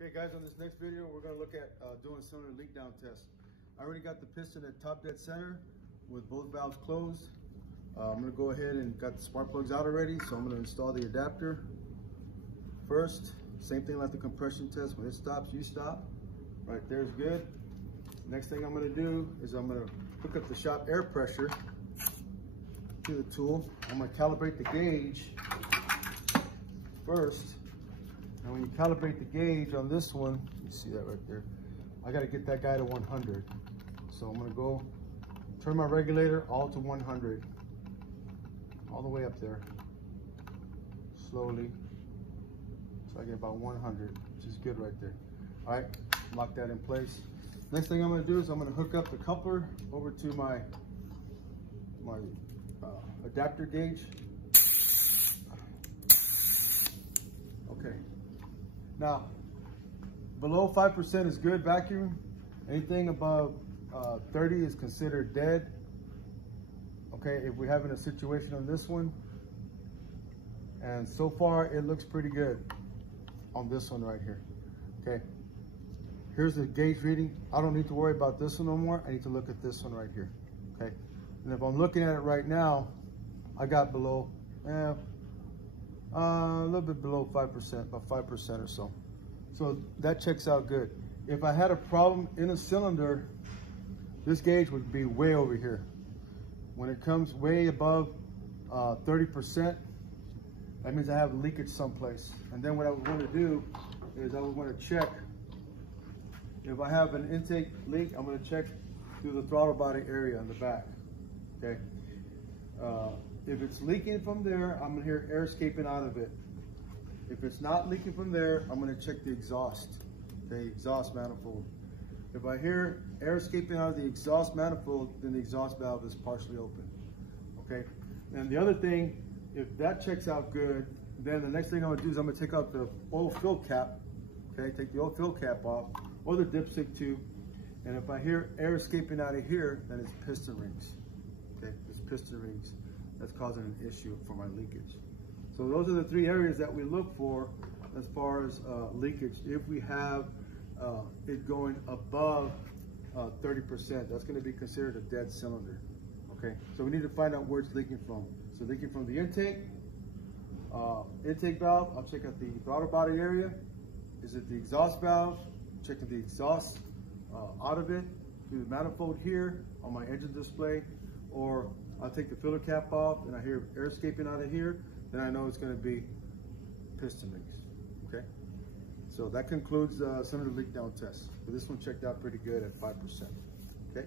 Okay guys, on this next video, we're gonna look at doing a cylinder leak down test. I already got the piston at top dead center with both valves closed. I'm gonna go ahead and got the spark plugs out already, so I'm gonna install the adapter. First, same thing like the compression test. When it stops, you stop. Right there's good. Next thing I'm gonna do is I'm gonna hook up the shop air pressure to the tool. I'm gonna calibrate the gauge first. And when you calibrate the gauge on this one, you see that right there, I got to get that guy to 100. So I'm going to go turn my regulator all to 100, all the way up there, slowly. So I get about 100, which is good right there. All right, lock that in place. Next thing I'm going to do is I'm going to hook up the coupler over to my adapter gauge. Okay. Now, below 5% is good vacuum. Anything above 30 is considered dead. Okay, if we're having a situation on this one, and so far it looks pretty good on this one right here. Okay, here's the gauge reading. I don't need to worry about this one no more. I need to look at this one right here. Okay, and if I'm looking at it right now, I got below, a little bit below 5%, about 5% or so. So that checks out good. If I had a problem in a cylinder, this gauge would be way over here. When it comes way above 30%, that means I have leakage someplace. And then what I would want to do is I would want to check. If I have an intake leak, I'm going to check through the throttle body area in the back. Okay. If it's leaking from there, I'm gonna hear air escaping out of it. If it's not leaking from there, I'm gonna check the exhaust manifold. If I hear air escaping out of the exhaust manifold, then the exhaust valve is partially open. Okay. And the other thing, if that checks out good, then the next thing I'm gonna do is I'm gonna take out the oil fill cap. Okay, take the oil fill cap off, or the dipstick tube. And if I hear air escaping out of here, then it's piston rings. Okay, it's piston rings that's causing an issue for my leakage. So those are the three areas that we look for as far as leakage. If we have it going above 30%, that's going to be considered a dead cylinder. Okay, so we need to find out where it's leaking from. So leaking from the intake valve, I'll check out the throttle body area. Is it the exhaust valve? Checking the exhaust out of it through the manifold here on my engine display, or I'll take the filler cap off and I hear air escaping out of here, then I know it's going to be piston rings. Okay, so that concludes the cylinder leak down test. So this one checked out pretty good at 5%. Okay.